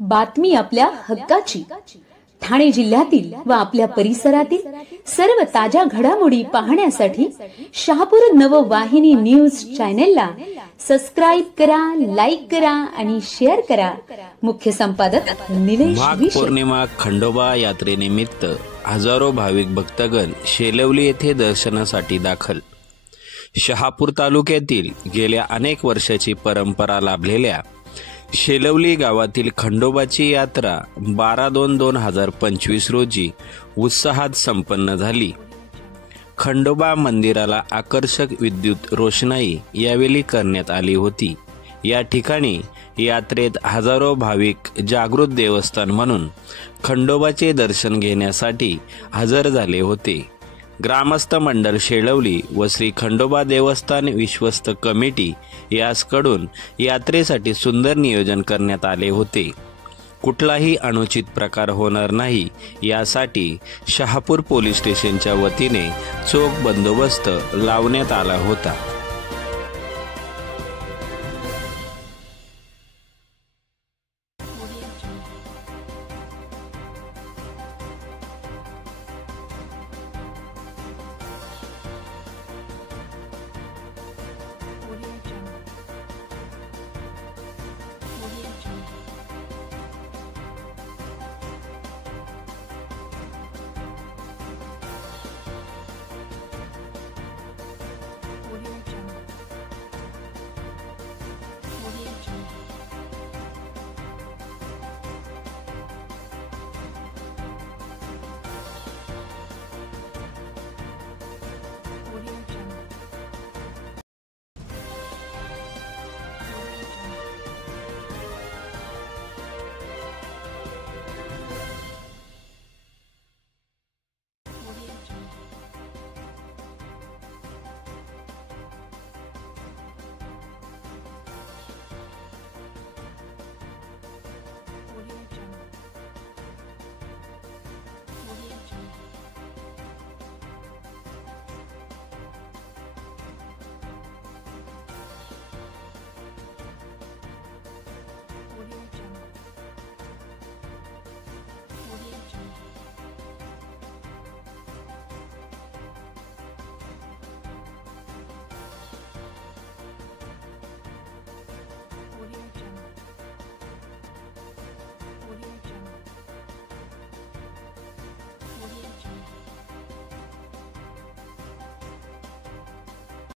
बातमी आपल्या हक्काची. ठाणे जिल्ह्यातील व आपल्या परिसरातील सर्व ताज्या घडामोडी पाहण्यासाठी शहापूर नववाहिनी न्यूज चॅनेलला सबस्क्राइब करा, लाईक करा आणि शेअर करा. मुख्य संपादक निलेश माघ विशे. पौर्णिमा खंडोबा यात्रेनिमित्त हजारो भाविक भक्तगण शेलवली येथे दर्शनासाठी दाखल. शहापूर तालुक्यातील गेल्या अनेक वर्षाची परंपरा लाभलेल्या शेलवली गावातील खंडोबाची यात्रा 12/2/2025 रोजी उत्साहात संपन्न झाली. खंडोबा मंदिराला आकर्षक विद्युत रोषणाई यावेळी करण्यात आली होती. या ठिकाणी यात्रेत हजारो भाविक जागृत देवस्थान म्हणून खंडोबाचे दर्शन घेण्यासाठी हजर झाले होते. ग्रामस्थ मंडळ शेलवली व श्री खंडोबा देवस्थान विश्वस्त कमिटी यासकडून यात्रेसाठी सुंदर नियोजन करण्यात आले होते. कुठलाही अनुचित प्रकार होणार नाही यासाठी शहापूर पोलीस स्टेशनच्या वतीने चोख बंदोबस्त लावण्यात आला होता.